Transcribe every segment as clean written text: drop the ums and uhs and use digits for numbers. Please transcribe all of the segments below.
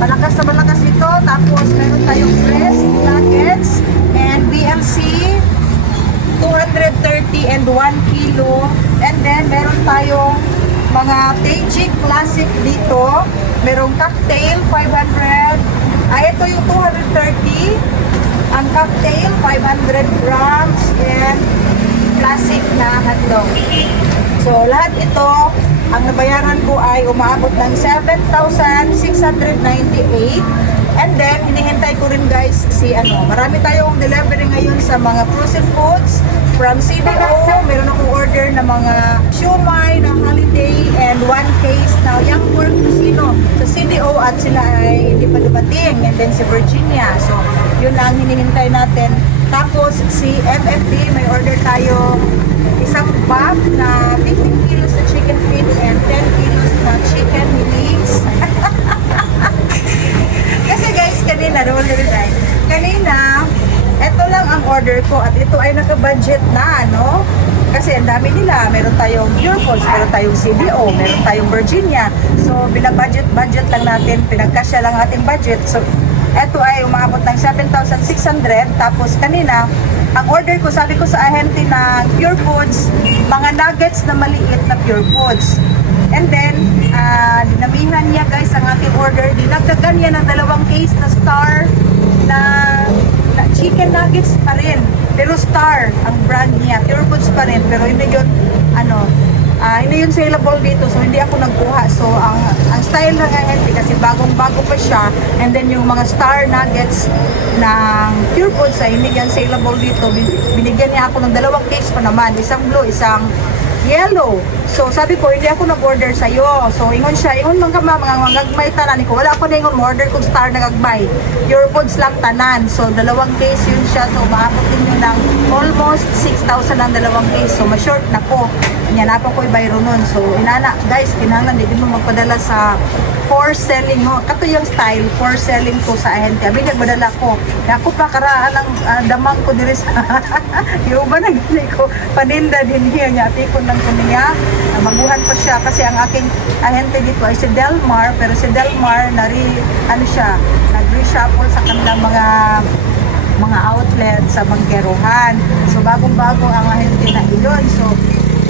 Malakas na malakas ito. Tapos meron tayong breast nuggets and BLC 230 and 1 kilo. And then meron tayong mga Teji Classic dito. Merong cocktail 500. Ito yung 230. Ang cocktail 500 grams and classic na hotdog. So lahat ito, ang nabayaran ko ay umaabot ng 7,698. And then, hinihintay ko rin guys si marami tayong delivery ngayon sa mga frozen foods from CDO. Meron akong order na mga siomai na holiday and 1 case na young pork tocino sa CDO at sila ay hindi pa dumating. And then si Virginia. So, yun lang hinihintay natin. Tapos, si MFD, may order tayo isang bag na 15 kilos na chicken feet and 10 kilos na chicken wings. Kasi guys, kanina, ito lang ang order ko at ito ay naka-budget na, no? Kasi ang dami nila. Meron tayong Pure Foods, meron tayong CDO, meron tayong Virginia. So, binabudget lang natin, pinagkasya lang ating budget. So, ito ay umabot ng 7,600. Tapos kanina, ang order ko, sabi ko sa ahente ng Pure Foods, mga nuggets na maliit na Pure Foods. And then, dinamihan niya guys ang ating order. Dinagdagan niya ng 2 case na Star na chicken nuggets pa rin. Pero Star ang brand niya. Pure Foods pa rin. Pero hindi yun, hindi yun saleable dito. So, hindi ako nagkuha. So, ang style ng ahente kasi bagong-bago pa siya. And then, yung mga Star nuggets ng Pure Foods ay hindi yan saleable dito. Binigyan niya ako ng 2 case pa naman. Isang blue, isang yellow. So, sabi ko, hindi ako nag-order sa'yo. So, ingon siya, ingon mga gagmay tanan ko. Wala ako na ingon, order kong Star na gagmay. Pure Foods lang tanan. So, 2 case yun siya. So, maabot ninyo ng almost 6,000 ang 2 case. So, ma-short na ko. Hinanapan ko yung bayro nun. So, inana, guys, kinahanglan, hindi mo magpadala sa for selling mo. Kato yung style, for selling ko sa ahente. Abi, nagmadala ko. Ako pa, karaan ang damang ko diri sa yung ba na gani ko, paninda din niya. Tikon lang ko niya. Maguhan pa siya kasi ang aking ahente dito ay si Delmar. Pero si Delmar, nag-reshuffle sa kanilang mga outlet sa Bangkeruhan. So, bagong-bago ang ahente na iyon. So,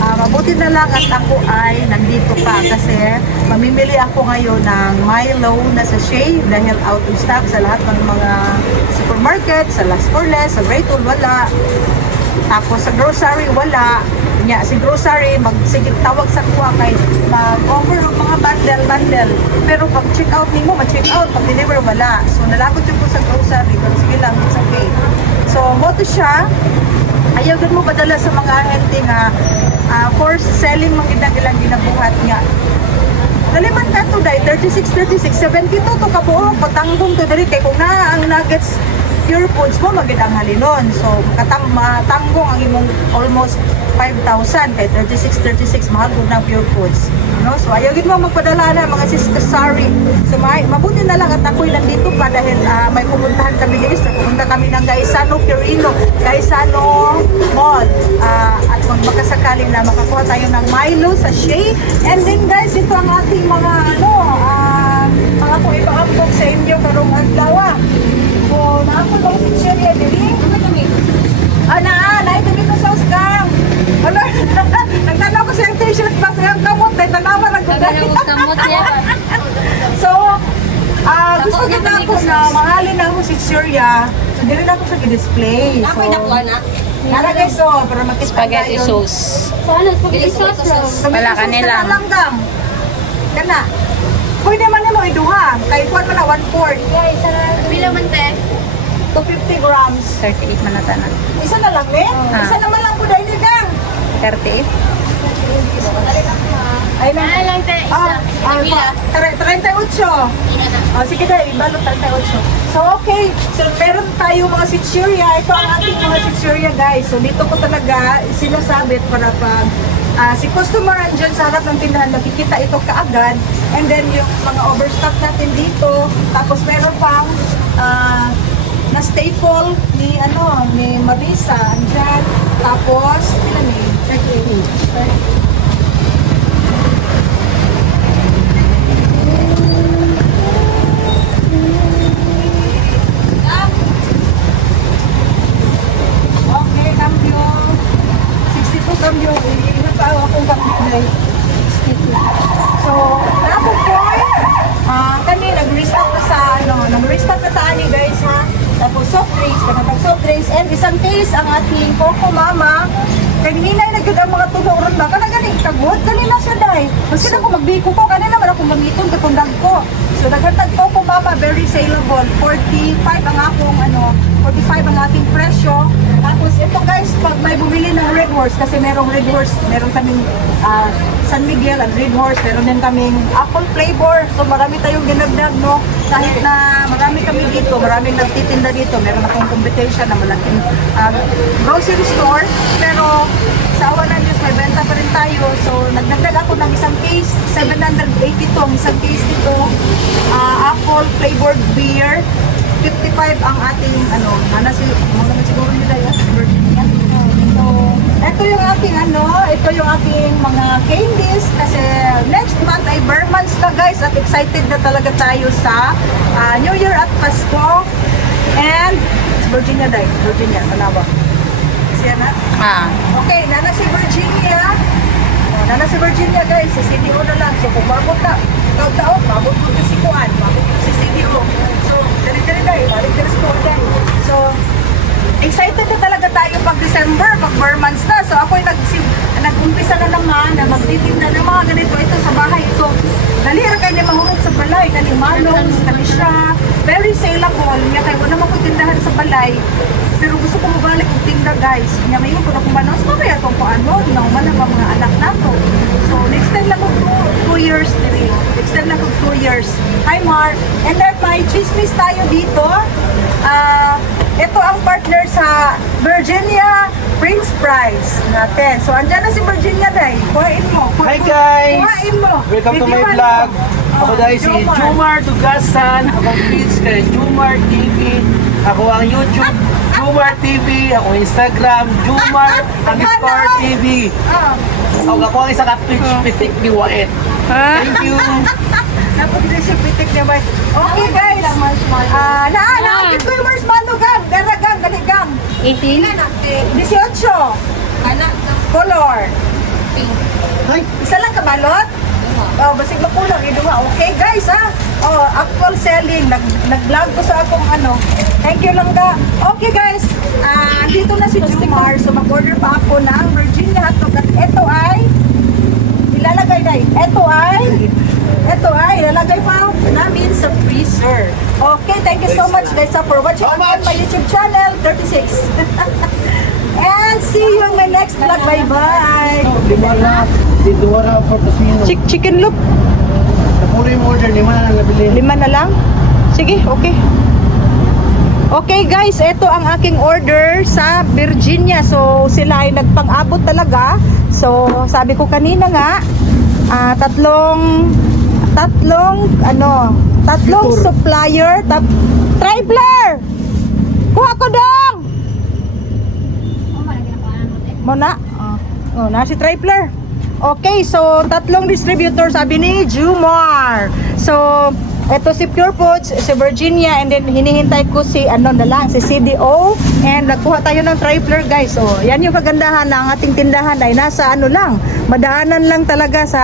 mabuti na lang at ako ay nandito pa kasi mamimili ako ngayon ng Milo na sachet dahil out of stock sa lahat ng mga supermarket, sa Las Corles, sa Brayton, wala. Tapos sa grocery, wala. Nya, si grocery, sige, tawag sa kuha kay mag-offer ng mga bundle. Pero pag check out nimo, ma-check out, pag deliver, wala. So, nalagot yung po sa grocery, pero sige lang, it's okay. So, moto siya. Ayaw din mo padala sa mga ahente nga for selling mga ilang ginabuhat nga. Naliman ka to dahil 36, 72 to kabuok, patanggong to dali kay kung na ang nuggets Pure Foods mo magandang halinon. So matanggong ang imong almost 5,000 kay 36 mahal po ng Pure Foods. No? So ayaw gid mo magpadala na mga sister, sorry. So mabuti na lang at ako'y nandito pa dahil may pupuntahan kami dito. Pupunta kami ng Gaisano Quirino, Gaisano Mall. At kung makasakali na makakuha tayo ng Milo sachet. And then guys, ito ang ating mga mga po ipaambog sa inyo karong adlaw. So, naapod ako si Cheria dili. Ito dito sa Usgang. Ano? Nagtanaw ko sa yung t-shirt pa sa yung kamot. Dahil tanawa lang ko. So, gusto kita ako na mahalin na ako si Cheria. So, dili na ako sa display. Ako yung nakuha na. Nara guys, para makita Spaghetti sauce. So, ano? Spaghetti sauce. Wala ka nila. Kana. Pwede man mo iduha. Kahit kuwan mo na 1/4. Guys, pila man te? 250 grams. 38 man na tanan. Isa na lang eh. Isa naman lang po dahil ni Gang. 38? Ay na. Ay lang te, isa. Pila. 38. Sige dahil, ibalot 38. So okay. So meron tayo mga sitsurya. Ito ang ating mga sitsurya guys. So dito ko talaga sinasabit para pag si customer andyan sa harap ng tindahan, makikita ito kaagad. And then yung mga overstock natin dito. Tapos meron pang na staple ni Marisa andyan. Tapos ilan eh? 38. case ang ating Coco Mama. Kaya hinay na gyud ang mga tuloron ba kana gani kagod kanina siya dai. Mas kada ko magbiko ko kanina man ako gamiton katong ko. So naghatag Coco Mama very saleable. 45 ang akong 45 ang ating presyo. Tapos ito guys, pag may bumili ng Red Horse kasi merong Red Horse, meron kaming San Miguel and Red Horse, meron din kaming apple flavor. So marami tayong ginagdag, no? Kahit na marami kami dito, maraming nagtitinda dito, meron akong competition na malaking grocery store. Pero sa awa ng Diyos, may benta pa rin tayo. So nagdagdag ako ng isang case, 780 tong isang case dito. Apple flavored beer. 55 ang ating naman siguro nila yan, Virginia. So, ito yung ating ito yung ating mga candies kasi next month ay Bear Months na guys at excited na talaga tayo sa New Year at Pasko. And Virginia dahil, Virginia, Palawa. Siya na? Okay, nana si Virginia. Nana si Virginia guys, si CDO na lang. So kung mabot na, taon, mabot mo si Kuan, mabot mo si CDO. So, dali-dali dahil, balik-dali si Kuan dahil. So, excited na talaga tayo pag December, pag Bear Months na. So ako'y nag-umpisa na naman na magtitinda ng mga ganito. Ito sa bahay, ito. Dali ra kayo na mahurot sa balay, dali malong, dali siya. Very saleable. Nga kayo naman ko tindahan sa balay. Pero gusto ko mabalik ang tinda guys. Nga may ko na kumanos, mamaya itong nauman na mga anak nato. So next time lang ko 2 years. Next time lang ko 2 years. Hi Mar. And then may chismis tayo dito. Ito ang partner sa Virginia Prince Prize natin. So, andyan na si Virginia dahil. Kuhain mo. Hi guys! Kuhain mo. Welcome to my Videoan vlog. mo. Ako dahil si Jumar Tugasan. Ako kids kay Jumar TV. Ako ang YouTube Jumar TV. Ako Instagram Jumar _TV. Ako ang isa ka Twitch pitik ni Waet. Thank you. Napag-recipitik niya ba? Okay guys. Naakit ko yung marshmallow gang. Daragang, daligang. 18? 18. Color. Hi. Isa lang kabalot? Oh, basig makulang iduha. Okay guys ha. Oh, actual selling. Nag-vlog ko sa akong Thank you lang ka. Okay guys. Dito na si Jumar. So mag-order pa ako ng Virginia hotdog. At ito ay ilalagay dahil. Ito ay ilalagay pa namin sa freezer. Okay, thank you so much guys for watching again my YouTube channel 36. And see you in my next vlog. Bye-bye. Dito wala po tasino. Chicken loop. Napuro yung order, 5 na nabili. 5 na lang? Sige, okay. Okay guys, ito ang aking order sa Virginia. So sila ay nagpang-abot talaga. So sabi ko kanina nga, tatlong supplier, Tripler! Kuha ko dong! Muna? Na si Tripler. Okay, so tatlong distributor sabi ni Jumar. So, ito si Pure Foods, si Virginia, and then hinihintay ko si si CDO, and nagkuha tayo ng Tripler guys. So, yan yung kagandahan ng ating tindahan ay nasa madaanan lang talaga sa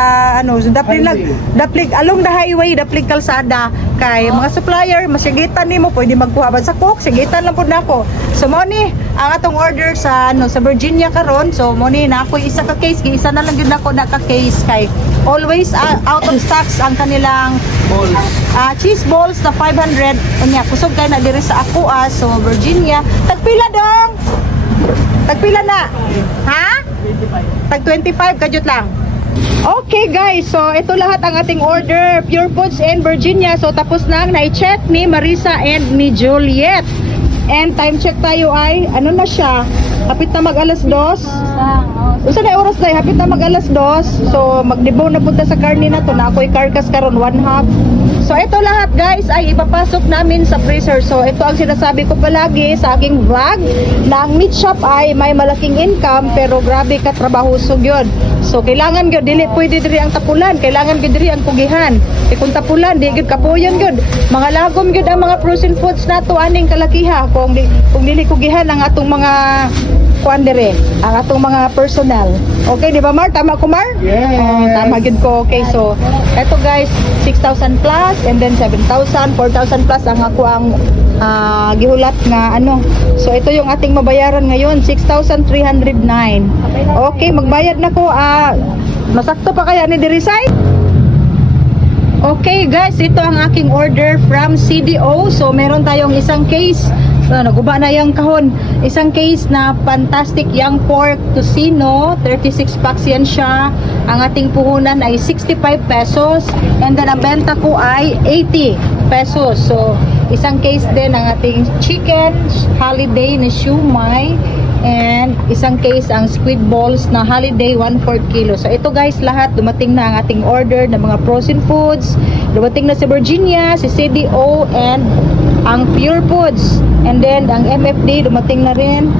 daplig along the highway, daplig kalsada kay mga supplier, masigitan nimo pwede magkuha ba sa cook, sigitan lang pud nako. So mo ni ang atong order sa sa Virginia karon. So mo ni na ako isa ka case, isa na lang gyud nako na ka case kay always out of stocks ang kanilang cheese balls na 500 unya kusog kay na diri sa ako so Virginia tagpila dong, tagpila na ha, tag 25 kadyot lang. Okay guys, so ito lahat ang ating order, Pure Foods and Virginia. So tapos na na-check ni Marisa and ni Juliet. And time check tayo ay na siya, hapit na mag alas 2. Usa na oras dai, hapit na mag alas 2. So magdibaw na punta sa karne na to na ako'y carcass karon 1/2. So ito lahat guys ay ipapasok namin sa freezer. So ito ang sinasabi ko palagi sa aking vlog na ang meat shop ay may malaking income pero grabe ka trabahoso gyud. So kailangan gyud dili pwede diri ang tapulan, kailangan gyud diri ang kugihan. Kung tapulan di gyud kapuyon gyud. Mga lagom gyud ang mga frozen foods nato aning kalakiha kung dili kugihan ang atong mga kuan dire, ang atong mga personnel. Okay, di ba Mar? Tama ko Mar? Yes. Oh, tama gid ko. Okay, so eto guys, 6,000 plus and then 7,000, 4,000 plus ang ako ang gihulat nga ano. So ito yung ating mabayaran ngayon, 6,309. Okay, magbayad na ko. Masakto pa kaya ni Dirisay? Okay guys, ito ang aking order from CDO. So meron tayong isang case, naguba na yung kahon, isang case na Fantastic Young Pork Tocino, 36 packs yan siya. Ang ating puhunan ay 65 pesos and then ang benta ko ay 80 pesos. So isang case din ang ating chicken holiday na siumay and isang case ang squid balls na holiday 1/4 kilo. So ito guys, lahat dumating na ang ating order ng mga frozen foods. Dumating na si Virginia, si CDO and ang Pure Foods. And then ang MFD dumating na rin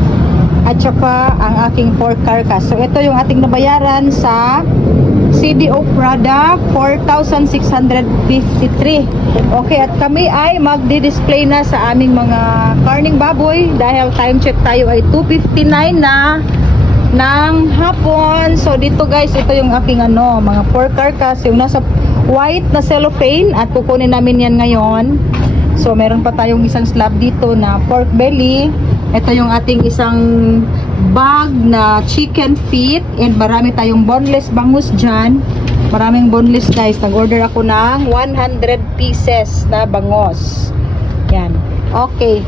at saka ang aking pork carcass. So ito yung ating nabayaran sa CDO product, 4,653. Okay, at kami ay magdi-display na sa aming mga karning baboy dahil time check tayo ay 2:59 na ng hapon. So dito guys, ito yung aking mga pork carcass, yung nasa white na cellophane at kukunin namin yan ngayon. So meron pa tayong isang slab dito na pork belly. Ito yung ating isang bag na chicken feet and marami tayong boneless bangus dyan. Maraming boneless guys. Nag-order ako ng 100 pieces na bangus. Yan. Okay.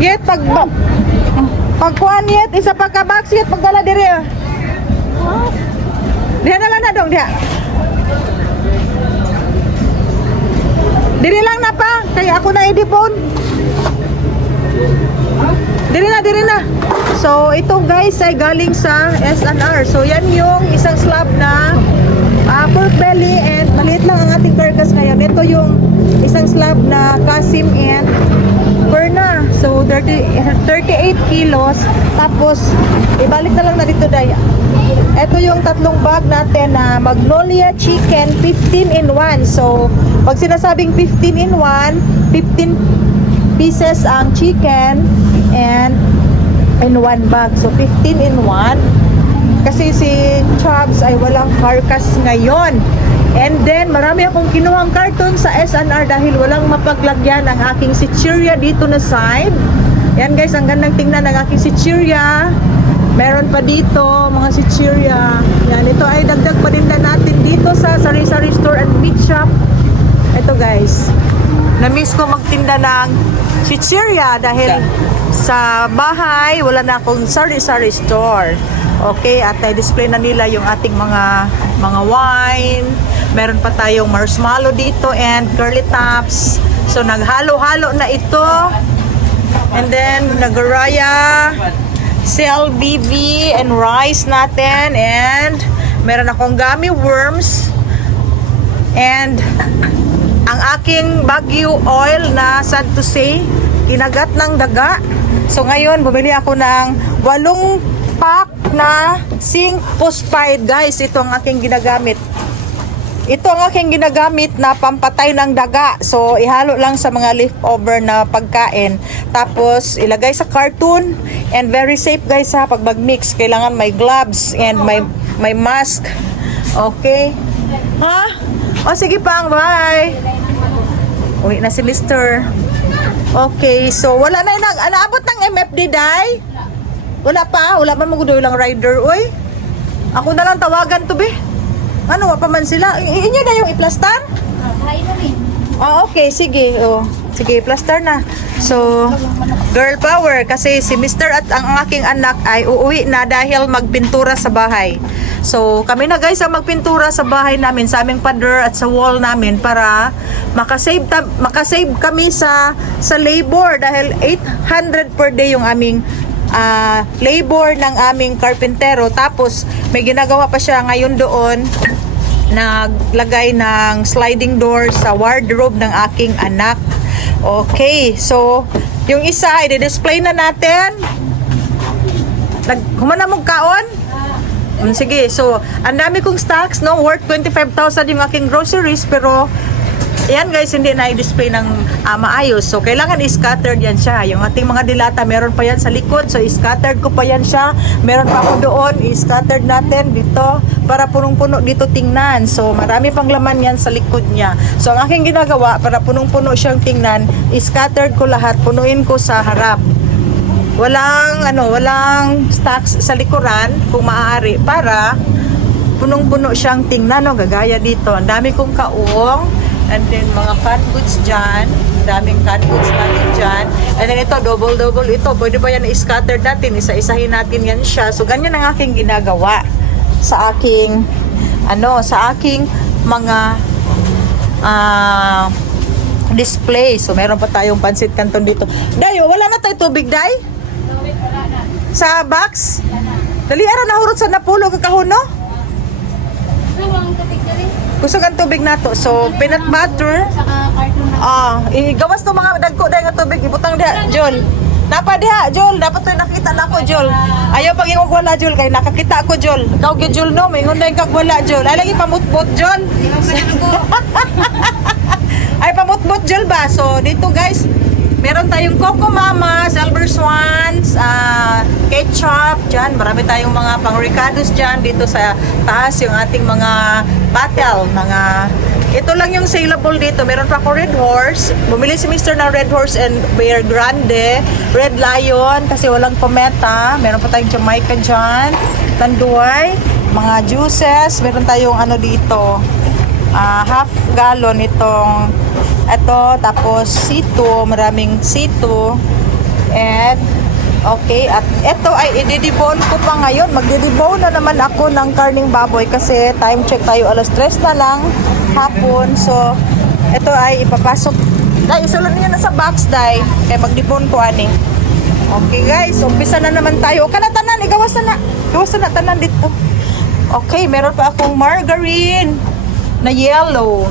Yet pagkuhan yet isa pagka-box yet pagdala diri. Diha na lang na dong diha. Diri lang na pa, kaya ako na i-depone. Diri na. So, ito guys ay galing sa S&R. So, yan yung isang slab na pork belly and maliit lang ang ating carcass ngayon. Ito yung isang slab na Kasim and Berna. So, 38 kilos. Tapos, ibalik na lang na dito daya. Ito yung tatlong bag natin na Magnolia Chicken 15 in 1. So, pag sinasabing 15 in 1, 15 pieces ang chicken and in 1 bag. So, 15 in 1. Kasi si Chubbs ay walang carcass ngayon. And then, marami akong kinuhang karton sa S&R dahil walang mapaglagyan ang aking Sichuria dito na side. Yan guys, ang gandang tingnan ng aking Sichuria. Meron pa dito mga Sichuria. Yan, ito ay dagdag pa din na natin dito sa Sari-Sari Store and Meat Shop. Ito guys, na-miss ko magtinda ng Sichuria dahil sa bahay wala na akong Sari-Sari Store. Okay, at na-display na nila yung ating mga wine. Meron pa tayong marshmallow dito and curly tops. So naghalo-halo na ito. And then nagaraya, Cell BB and rice natin, and meron akong gummy worms and ang aking Baguio oil na sad to say kinagat ng daga. So ngayon bumili ako ng 8 pack na zinc phosphide guys. Ito ang aking ginagamit. Ito ang aking ginagamit na pampatay ng daga. So, ihalo lang sa mga leftover na pagkain. Tapos, ilagay sa carton. And very safe guys ha, pag mag-mix. Kailangan may gloves and may mask. Okay? Ha? O, sige pang, bye! Uwi na si Mr. Okay, so wala na naabot ng MFD, day? Wala pa? Wala pa magudoy lang rider, uy? Ako na lang tawagan to, be. Ano, pa man sila? Inyo na yung i-plaster? Okay, sige. Sige, plaster na. So, girl power. Kasi si Mr. at ang aking anak ay uuwi na dahil magpintura sa bahay. So, kami na guys ang magpintura sa bahay namin, sa aming pader at sa wall namin para makasave kami sa labor dahil 800 per day yung aming labor ng aming karpentero. Tapos may ginagawa pa siya ngayon doon, naglagay ng sliding door sa wardrobe ng aking anak. Okay, so yung isa i-display na natin. Humana mong kaon? Sige, so ang dami kong stocks, no, worth 25,000 yung aking groceries, pero Ayan guys, hindi na i-display ng maayos. So, kailangan i-scattered yan siya. Yung ating mga dilata, meron pa yan sa likod. So, i-scattered ko pa yan siya. Meron pa ako doon. I-scattered natin dito para punong-puno dito tingnan. So, marami pang laman yan sa likod niya. So, ang aking ginagawa para punong-puno siyang tingnan, i-scattered ko lahat. Punuin ko sa harap. Walang stocks sa likuran kung maaari para punong-puno siyang tingnan, no, gagaya dito. Ang dami kong kaong, and then mga canned goods dyan, daming canned goods natin dyan, and then ito, double ito, pwede ba yan i-scatter natin, isa-isahin natin yan siya. So, ganyan ang aking ginagawa sa aking, sa aking mga display. So, meron pa tayong pansit canton dito. Dayo, wala na tayo tubig, Day? Sa box? Dali, araw nahurot sa napulo kakahon, no? Ang tubig na rin. Gusto kang tubig na to. So, peanut butter. Saka carton na. Igawas to mga dagko dahil nga tubig. Ibutang diha, Jol. Napa diha, Jol. Dapat to nakita na ako, Jol. Ayaw pag iwag wala, Jol. Kaya nakakita ako, Jol. Ikaw, Jol, no? May ngunday kag wala, Jol. Ay, lagi pamutbot, Jol. Ay, pamutbot, Jol ba? So, dito, guys, meron tayong Coco Mama, Silver Swans, ketchup, dyan. Marami tayong mga pang-ricados dyan. Dito sa taas yung ating mga patel. Ito lang yung saleable dito. Meron pa ako Red Horse. Bumili si Mr. ng Red Horse and Bear Grande. Red Lion kasi walang pometa. Meron pa tayong Jamaica dyan. Tanduay. Mga juices. Meron tayong dito. Half gallon itong tapos sito, maraming sito, and okay, at ito ay ididibon ko pa ngayon. Magdidibon na naman ako ng karning baboy kasi time check tayo, alas 3 na lang hapon. So ito ay ipapasok, Day, isulod niyo na sa box, Day, kaya magdibon ko ani. Okay guys, umpisa na naman tayo. Kana tanan, igawas na tanan dito. Okay, meron pa akong margarine na yellow.